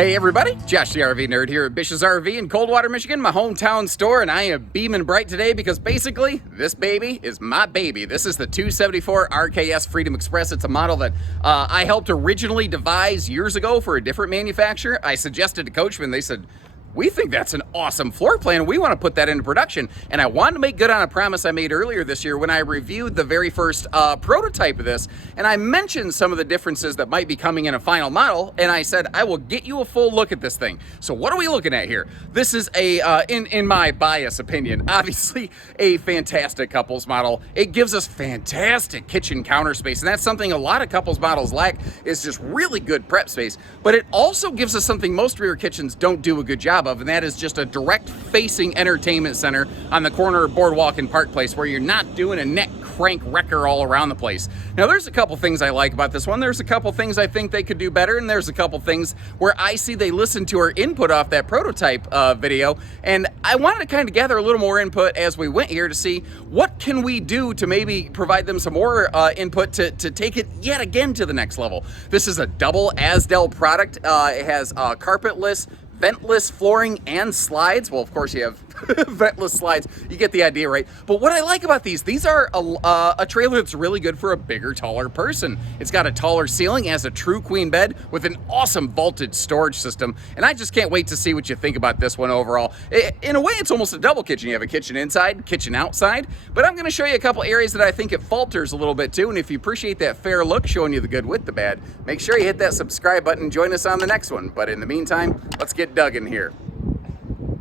Hey everybody, Josh the RV Nerd here at Bish's RV in Coldwater, Michigan, my hometown store, and I am beaming bright today because basically, this baby is my baby. This is the 274 RKS Freedom Express. It's a model that I helped originally devise years ago for a different manufacturer. I suggested to Coachmen, they said, we think that's an awesome floor plan. We want to put that into production. And I wanted to make good on a promise I made earlier this year when I reviewed the very first prototype of this. And I mentioned some of the differences that might be coming in a final model. And I said, I will get you a full look at this thing. So what are we looking at here? This is a, in my biased opinion, obviously a fantastic couples model. It gives us fantastic kitchen counter space. And that's something a lot of couples models lack, is just really good prep space. But it also gives us something most rear kitchens don't do a good job of, and that is just a direct facing entertainment center on the corner of Boardwalk and Park Place where you're not doing a neck crank wrecker all around the place. Now there's a couple things I like about this one. There's a couple things I think they could do better, and there's a couple things where I see they listened to our input off that prototype video, and I wanted to kind of gather a little more input as we went here to see what can we do to maybe provide them some more input to take it yet again to the next level. This is a double Azdel product. It has carpetless, ventless flooring and slides. Well, of course you have ventless slides. You get the idea, right? But what I like about these are a trailer that's really good for a bigger, taller person. It's got a taller ceiling, has a true queen bed with an awesome vaulted storage system. And I just can't wait to see what you think about this one overall. In a way, it's almost a double kitchen. You have a kitchen inside, kitchen outside. But I'm going to show you a couple areas that I think it falters a little bit too. And if you appreciate that fair look, showing you the good with the bad, make sure you hit that subscribe button and join us on the next one. But in the meantime, let's get Doug in here.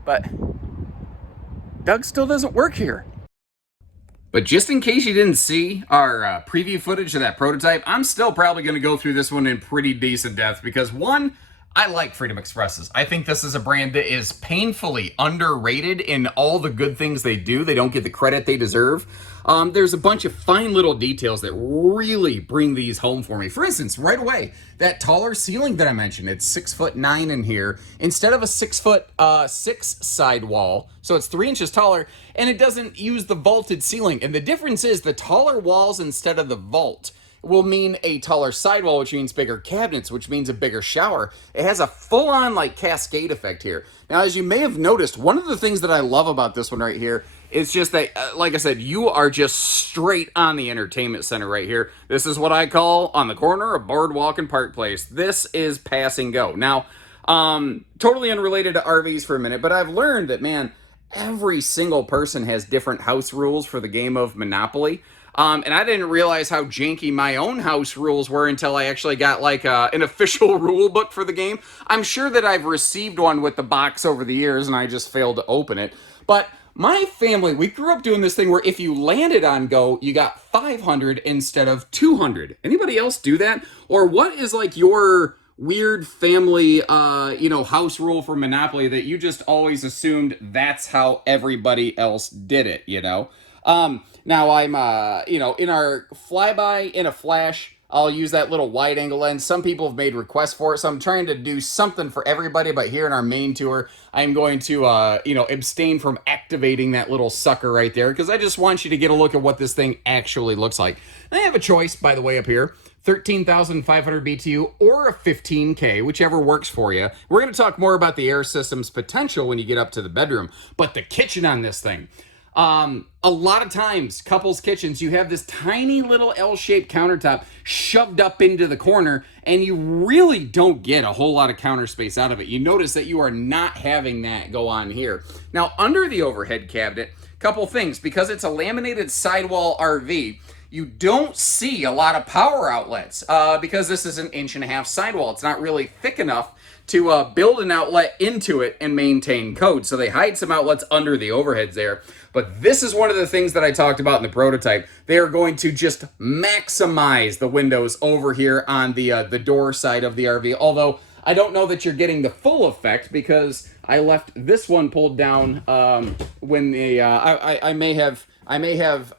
But Doug still doesn't work here. But just in case you didn't see our preview footage of that prototype, I'm still probably going to go through this one in pretty decent depth because, one, I like Freedom Expresses. I think this is a brand that is painfully underrated in all the good things they do. They don't get the credit they deserve. There's a bunch of fine little details that really bring these home for me. For instance, right away, that taller ceiling that I mentioned, it's 6'9" in here instead of a 6'6" side wall. So it's 3 inches taller, and it doesn't use the vaulted ceiling. And the difference is the taller walls instead of the vault will mean a taller sidewall, which means bigger cabinets, which means a bigger shower. It has a full-on like cascade effect here. Now, as you may have noticed, one of the things that I love about this one right here is just that, like I said, you are just straight on the entertainment center right here. This is what I call on the corner of Boardwalk and Park Place. This is pass and go. Now, totally unrelated to RVs for a minute, but I've learned that, man, every single person has different house rules for the game of Monopoly. And I didn't realize how janky my own house rules were until I actually got like an official rule book for the game. I'm sure that I've received one with the box over the years and I just failed to open it. But my family, we grew up doing this thing where if you landed on go, you got 500 instead of 200. Anybody else do that? Or what is like your weird family, house rule for Monopoly that you just always assumed that's how everybody else did it, you know? Now I'm, in our flyby, in a flash, I'll use that little wide angle lens. Some people have made requests for it, so I'm trying to do something for everybody, but here in our main tour, I'm going to, abstain from activating that little sucker right there, because I just want you to get a look at what this thing actually looks like. I have a choice, by the way, up here. 13,500 BTU or a 15K, whichever works for you. We're going to talk more about the air system's potential when you get up to the bedroom, but the kitchen on this thing. A lot of times, couples kitchens, you have this tiny little L-shaped countertop shoved up into the corner, and you really don't get a whole lot of counter space out of it. You notice that you are not having that go on here. Now, under the overhead cabinet, couple things. Because it's a laminated sidewall RV, you don't see a lot of power outlets because this is an 1.5 inch sidewall. It's not really thick enough to build an outlet into it and maintain code. So they hide some outlets under the overheads there. But this is one of the things that I talked about in the prototype. They are going to just maximize the windows over here on the door side of the RV. Although I don't know that you're getting the full effect because I left this one pulled down when the I may have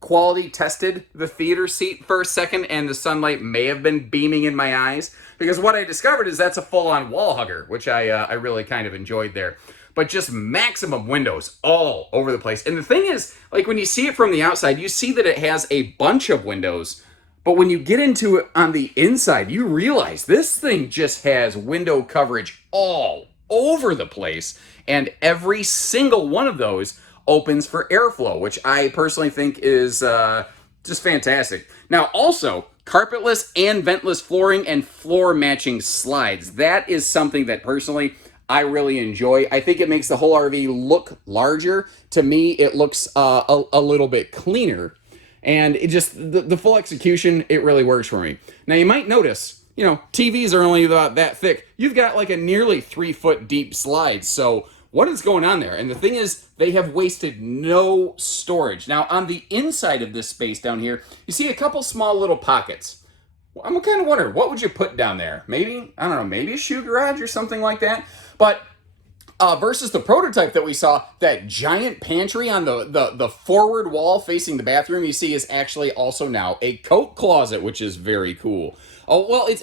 quality tested the theater seat for a second, and the sunlight may have been beaming in my eyes, because what I discovered is that's a full-on wall hugger, which I really kind of enjoyed there. But just maximum windows all over the place. And the thing is, like when you see it from the outside, you see that it has a bunch of windows, But when you get into it on the inside, you realize this thing just has window coverage all over the place. And every single one of those opens for airflow, which I personally think is just fantastic. Now, also, carpetless and ventless flooring and floor matching slides. That is something that personally I really enjoy. I think it makes the whole RV look larger. To me, it looks a little bit cleaner. And it just, the full execution, it really works for me. Now, you might notice, you know, TVs are only about that thick. You've got like a nearly 3-foot deep slide. So what is going on there? And the thing is, they have wasted no storage. Now, on the inside of this space down here, you see a couple small little pockets. I'm kind of wondering, what would you put down there? Maybe, I don't know, maybe a shoe garage or something like that. But versus the prototype that we saw, that giant pantry on the forward wall facing the bathroom, you see is actually also now a coat closet, which is very cool. Oh, well, it's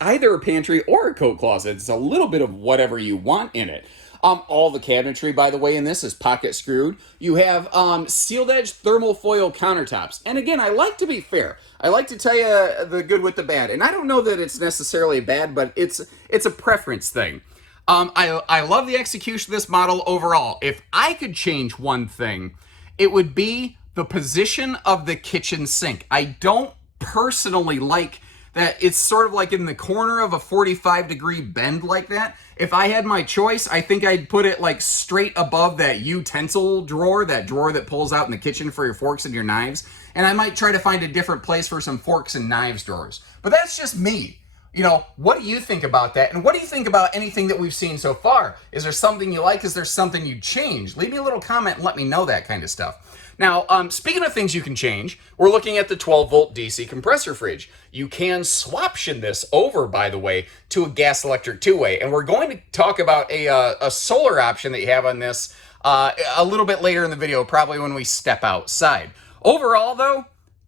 either a pantry or a coat closet. It's a little bit of whatever you want in it. All the cabinetry, by the way, in this is pocket screwed. You have sealed edge thermal foil countertops. And again, I like to be fair. I like to tell you the good with the bad. And I don't know that it's necessarily bad, but it's a preference thing. I love the execution of this model overall. If I could change one thing, it would be the position of the kitchen sink. I don't personally like that it's sort of like in the corner of a 45-degree bend like that. If I had my choice, I think I'd put it like straight above that utensil drawer, that drawer that pulls out in the kitchen for your forks and your knives. And I might try to find a different place for some forks and knives drawers. But that's just me. You know, what do you think about that? And what do you think about anything that we've seen so far? Is there something you like? Is there something you'd change? Leave me a little comment and let me know that kind of stuff. Now, speaking of things you can change, we're looking at the 12-volt DC compressor fridge. You can swaption this over, by the way, to a gas-electric two-way. And we're going to talk about a solar option that you have on this a little bit later in the video, probably when we step outside. Overall, though,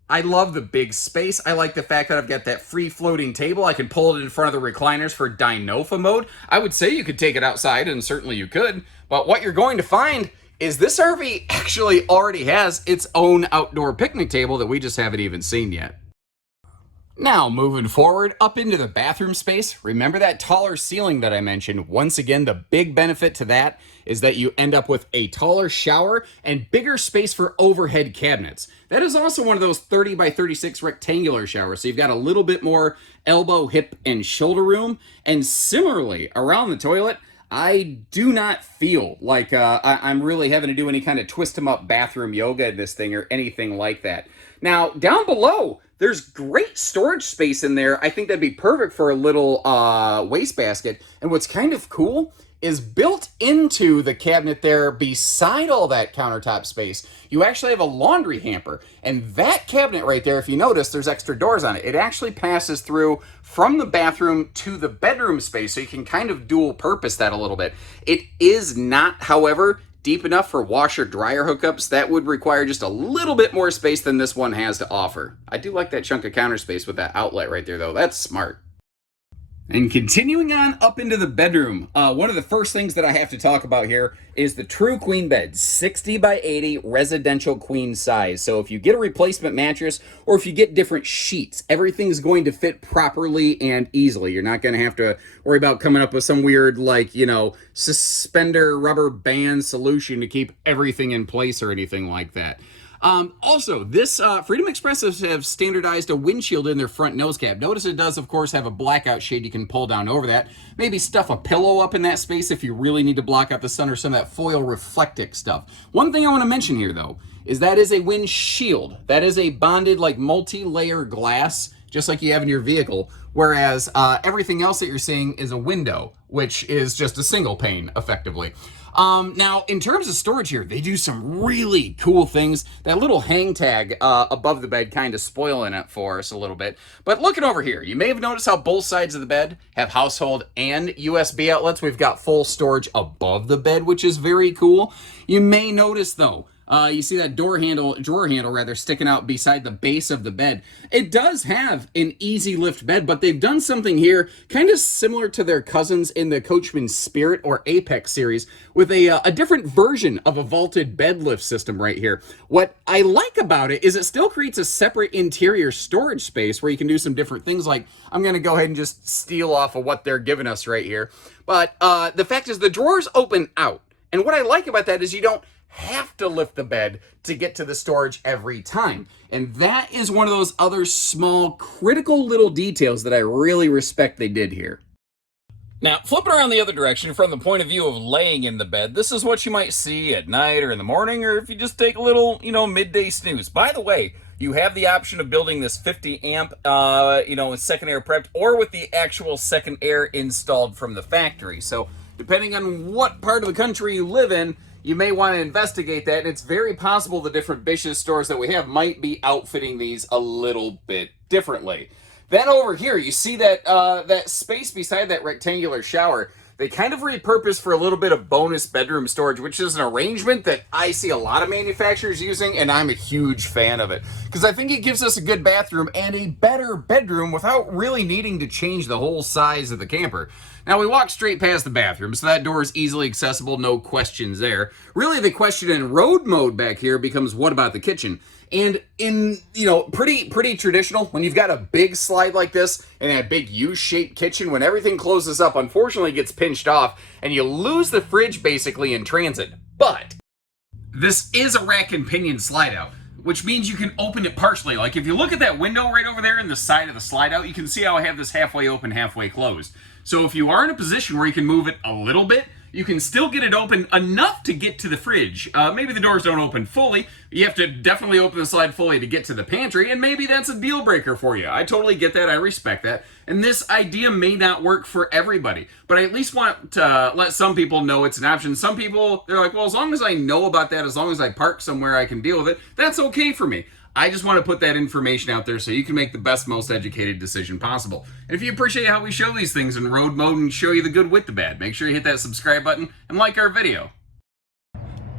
I love the big space. I like the fact that I've got that free floating table. I can pull it in front of the recliners for Dynofa mode. I would say you could take it outside, and certainly you could. But what you're going to find is this RV actually already has its own outdoor picnic table that we just haven't even seen yet. Now, moving forward up into the bathroom space, remember that taller ceiling that I mentioned? Once again, the big benefit to that is that you end up with a taller shower and bigger space for overhead cabinets. That is also one of those 30 by 36 rectangular showers, so you've got a little bit more elbow, hip, and shoulder room. And similarly, around the toilet, I do not feel like I'm really having to do any kind of twist 'em up bathroom yoga in this thing or anything like that. Now, down below, there's great storage space in there. I think that'd be perfect for a little wastebasket. And what's kind of cool is built into the cabinet there beside all that countertop space, you actually have a laundry hamper. And that cabinet right there, if you notice, there's extra doors on it. It actually passes through from the bathroom to the bedroom space, so you can kind of dual purpose that a little bit. It is not, however, deep enough for washer dryer hookups. That would require just a little bit more space than this one has to offer. I do like that chunk of counter space with that outlet right there though. That's smart. And continuing on up into the bedroom, one of the first things that I have to talk about here is the true queen bed, 60 by 80 residential queen size. So if you get a replacement mattress or if you get different sheets, everything's going to fit properly and easily. You're not going to have to worry about coming up with some weird, like, you know, suspender rubber band solution to keep everything in place or anything like that. Also, this Freedom Expressives have standardized a windshield in their front nose cab. Notice it does, of course, have a blackout shade you can pull down over that. Maybe stuff a pillow up in that space if you really need to block out the sun or some of that foil reflectic stuff. One thing I want to mention here, though, is that is a windshield. That is a bonded, like, multi-layer glass, just like you have in your vehicle, whereas everything else that you're seeing is a window, which is just a single pane, effectively. Now, in terms of storage here, they do some really cool things. That little hang tag above the bed kind of spoiling it for us a little bit. But looking over here, you may have noticed how both sides of the bed have household and USB outlets. We've got full storage above the bed, which is very cool. You may notice, though, You see that drawer handle rather, sticking out beside the base of the bed. It does have an easy lift bed, but they've done something here kind of similar to their cousins in the Coachmen Spirit or Apex series with a different version of a vaulted bed lift system right here. What I like about it is it still creates a separate interior storage space where you can do some different things. Like, I'm going to go ahead and just steal off of what they're giving us right here. But the fact is the drawers open out. And what I like about that is you don't have to lift the bed to get to the storage every time. And that is one of those other small, critical little details that I really respect they did here. Now, flipping around the other direction from the point of view of laying in the bed, this is what you might see at night or in the morning, or if you just take a little, midday snooze. By the way, you have the option of building this 50 amp, with second air prepped or with the actual second air installed from the factory. So depending on what part of the country you live in, you may want to investigate that. And it's very possible the different Bish's stores that we have might be outfitting these a little bit differently. Then over here, you see that that space beside that rectangular shower. They kind of repurposed for a little bit of bonus bedroom storage, which is an arrangement that I see a lot of manufacturers using, and I'm a huge fan of it. Because I think it gives us a good bathroom and a better bedroom without really needing to change the whole size of the camper. Now, we walk straight past the bathroom, so that door is easily accessible, no questions there. Really, the question in road mode back here becomes, what about the kitchen? And in, pretty traditional, when you've got a big slide like this and a big U-shaped kitchen, when everything closes up, unfortunately it gets pinched off and you lose the fridge basically in transit. But this is a rack and pinion slide out, which means you can open it partially. Like if you look at that window right over there in the side of the slide out, you can see how I have this halfway open, halfway closed. So if you are in a position where you can move it a little bit, you can still get it open enough to get to the fridge. Maybe the doors don't open fully. You have to definitely open the slide fully to get to the pantry, and maybe that's a deal breaker for you. I totally get that. I respect that. And this idea may not work for everybody, but I at least want to let some people know it's an option. Some people, they're like, well, as long as I know about that, as long as I park somewhere I can deal with it, that's okay for me. I just want to put that information out there so you can make the best, most educated decision possible. And if you appreciate how we show these things in road mode and show you the good with the bad, make sure you hit that subscribe button and like our video.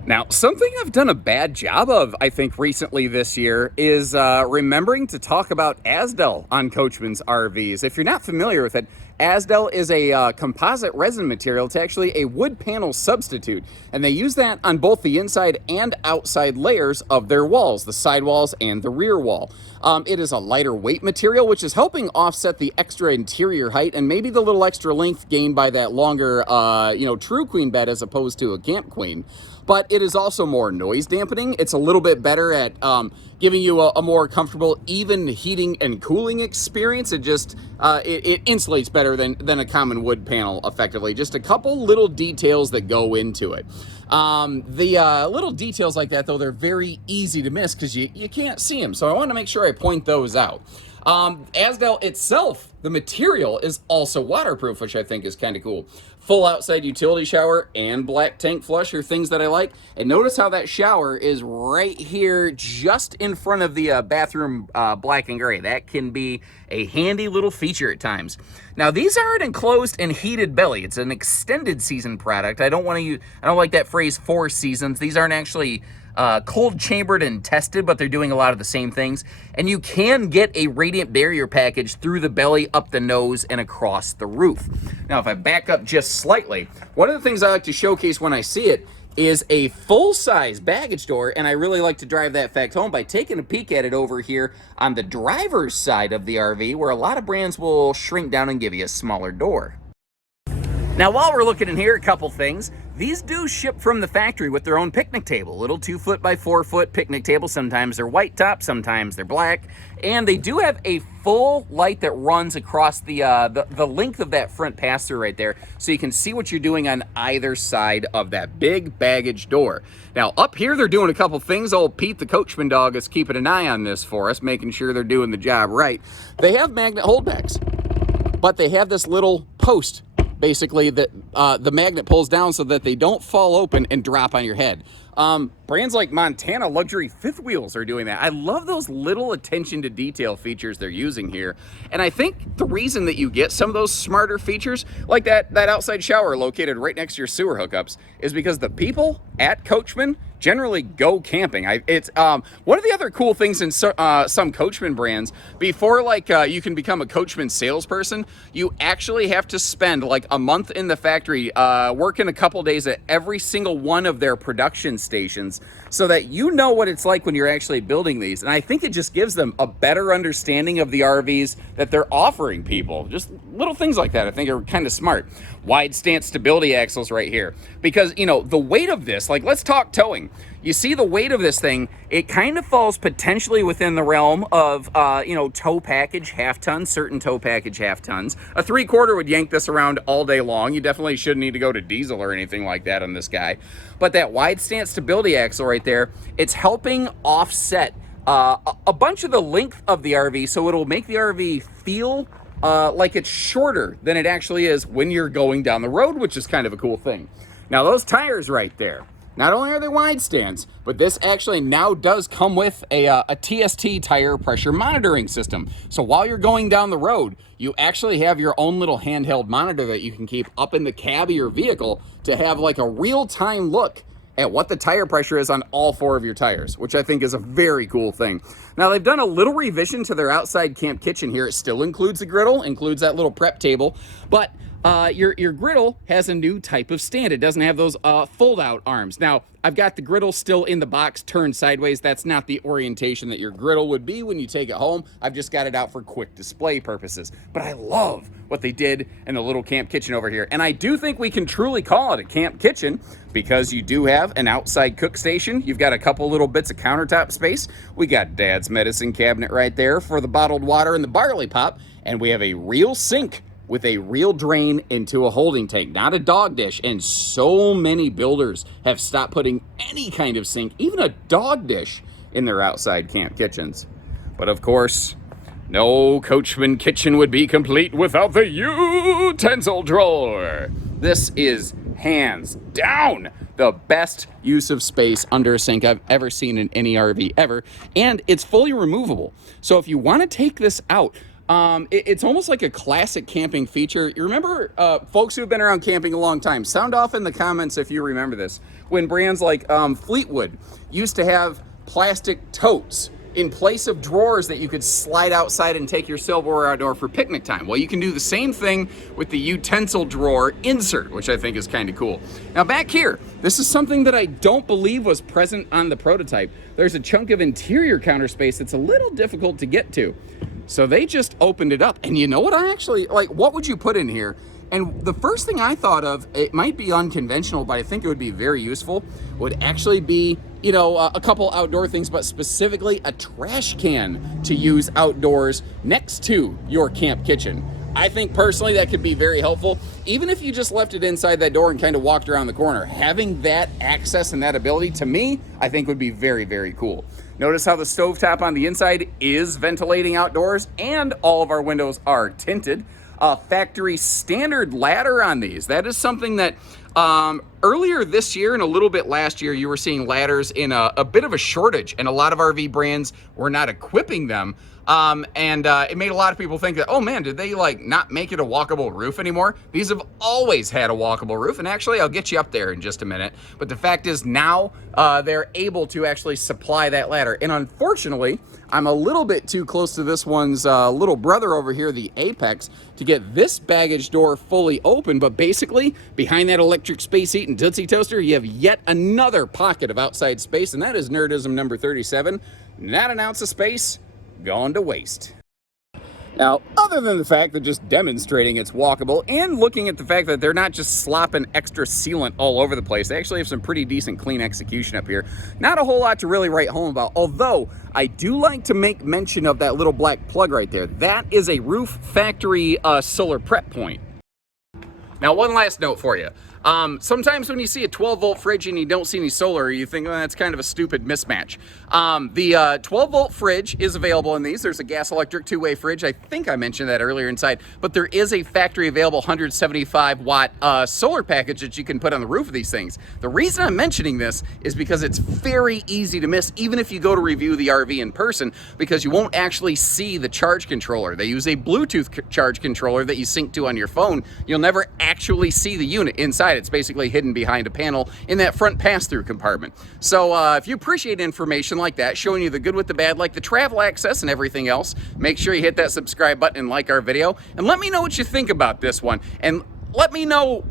Now, something I've done a bad job of, I think, recently this year is remembering to talk about Azdel on Coachmen's RVs. If you're not familiar with it, Azdel is a composite resin material. It's actually a wood panel substitute, and they use that on both the inside and outside layers of their walls, the side walls and the rear wall. It is a lighter weight material, which is helping offset the extra interior height and maybe the little extra length gained by that longer, true queen bed as opposed to a camp queen. But it is also more noise dampening. It's a little bit better at giving you a more comfortable, even heating and cooling experience. It just, it insulates better than a common wood panel effectively. Just a couple little details that go into it. The little details like that, though, they're very easy to miss because you can't see them. So I want to make sure I point those out. Azdel itself, the material, is also waterproof, which I think is kind of cool. Full outside utility shower and black tank flush are things that I like. And notice how that shower is right here just in front of the bathroom black and gray. That can be a handy little feature at times. Now, these are an enclosed and heated belly. It's an extended season product. I don't like that phrase 4 seasons. These aren't actually cold chambered and tested, but they're doing a lot of the same things. And you can get a radiant barrier package through the belly, up the nose, and across the roof. Now, if I back up just slightly, one of the things I like to showcase when I see it is a full-size baggage door, and I really like to drive that fact home by taking a peek at it over here on the driver's side of the RV, where a lot of brands will shrink down and give you a smaller door. Now, while we're looking in here, a couple things. These do ship from the factory with their own picnic table, little 2-foot by 4-foot picnic table. Sometimes they're white top, sometimes they're black, and they do have a full light that runs across the length of that front pass-through right there, so you can see what you're doing on either side of that big baggage door. Now, up here, they're doing a couple things. Old Pete, the Coachman dog, is keeping an eye on this for us, making sure they're doing the job right. They have magnet holdbacks, but they have this little post basically that the magnet pulls down so that they don't fall open and drop on your head. Brands like Montana Luxury Fifth Wheels are doing that. I love those little attention to detail features they're using here. And I think the reason that you get some of those smarter features, like that outside shower located right next to your sewer hookups, is because the people at Coachmen generally go camping. It's one of the other cool things in some Coachmen brands, before you can become a Coachmen salesperson, you actually have to spend like a month in the factory working a couple days at every single one of their production stations, so that you know what it's like when you're actually building these. And I think it just gives them a better understanding of the RVs that they're offering people. Just little things like that I think are kind of smart. Wide stance stability axles right here, because you know the weight of this, like let's talk towing. You see the weight of this thing, it kind of falls potentially within the realm of, tow package half tons, certain tow package half tons. A 3/4 would yank this around all day long. You definitely shouldn't need to go to diesel or anything like that on this guy. But that wide stance stability axle right there, it's helping offset a bunch of the length of the RV, so it'll make the RV feel like it's shorter than it actually is when you're going down the road, which is kind of a cool thing. Now those tires right there, not only are they wide stands, but this actually now does come with a TST tire pressure monitoring system. So while you're going down the road, you actually have your own little handheld monitor that you can keep up in the cab of your vehicle to have like a real-time look at what the tire pressure is on all 4 of your tires, which I think is a very cool thing. Now they've done a little revision to their outside camp kitchen here. It still includes the griddle, includes that little prep table, but your griddle has a new type of stand. It doesn't have those fold-out arms. Now, I've got the griddle still in the box, turned sideways. That's not the orientation that your griddle would be when you take it home. I've just got it out for quick display purposes. But I love what they did in the little camp kitchen over here. And I do think we can truly call it a camp kitchen, because you do have an outside cook station. You've got a couple little bits of countertop space. We got Dad's medicine cabinet right there for the bottled water and the barley pop. And we have a real sink with a real drain into a holding tank, not a dog dish. And so many builders have stopped putting any kind of sink, even a dog dish, in their outside camp kitchens. But of course, no Coachmen kitchen would be complete without the utensil drawer. This is hands down the best use of space under a sink I've ever seen in any RV ever. And it's fully removable. So if you want to take this out, it's almost like a classic camping feature. You remember, folks who have been around camping a long time, sound off in the comments if you remember this, when brands like Fleetwood used to have plastic totes in place of drawers that you could slide outside and take your silverware outdoor for picnic time. Well, you can do the same thing with the utensil drawer insert, which I think is kind of cool. Now back here, this is something that I don't believe was present on the prototype. There's a chunk of interior counter space that's a little difficult to get to. So they just opened it up. And you know what I actually, like, what would you put in here? And the first thing I thought of, it might be unconventional, but I think it would be very useful, would actually be, a couple outdoor things, but specifically a trash can to use outdoors next to your camp kitchen. I think personally that could be very helpful. Even if you just left it inside that door and kind of walked around the corner, having that access and that ability, to me, I think would be very, very cool. Notice how the stovetop on the inside is ventilating outdoors, and all of our windows are tinted. Factory standard ladder on these. That is something that earlier this year and a little bit last year, you were seeing ladders in a bit of a shortage, and a lot of RV brands were not equipping them. It made a lot of people think that, oh man, did they not make it a walkable roof anymore? These have always had a walkable roof, and actually I'll get you up there in just a minute. But the fact is now they're able to actually supply that ladder. And unfortunately, I'm a little bit too close to this one's little brother over here, the Apex, to get this baggage door fully open. But basically, behind that electric space heat and Tootsie Toaster, you have yet another pocket of outside space, and that is nerdism number 37. Not an ounce of space gone to waste. Now, other than the fact that just demonstrating it's walkable, and looking at the fact that they're not just slopping extra sealant all over the place, they actually have some pretty decent clean execution up here. Not a whole lot to really write home about, although I do like to make mention of that little black plug right there. That is a roof factory solar prep point. Now, one last note for you. Sometimes when you see a 12-volt fridge and you don't see any solar, you think, well, that's kind of a stupid mismatch. The 12-volt fridge is available in these. There's a gas-electric two-way fridge. I think I mentioned that earlier inside, but there is a factory-available 175-watt solar package that you can put on the roof of these things. The reason I'm mentioning this is because it's very easy to miss, even if you go to review the RV in person, because you won't actually see the charge controller. They use a Bluetooth charge controller that you sync to on your phone. You'll never actually see the unit inside. It's basically hidden behind a panel in that front pass-through compartment. So if you appreciate information like that, showing you the good with the bad, like the travel access and everything else, make sure you hit that subscribe button and like our video, and let me know what you think about this one. And let me know,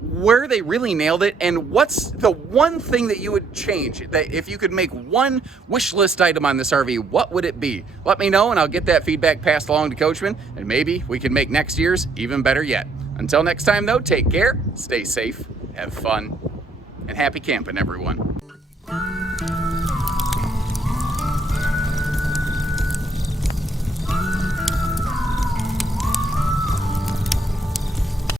where they really nailed it, and what's the one thing that you would change. That if you could make one wish list item on this RV, what would it be? Let me know, and I'll get that feedback passed along to Coachmen, and maybe we can make next year's even better yet. Until next time, though, take care, stay safe, have fun, and happy camping, everyone.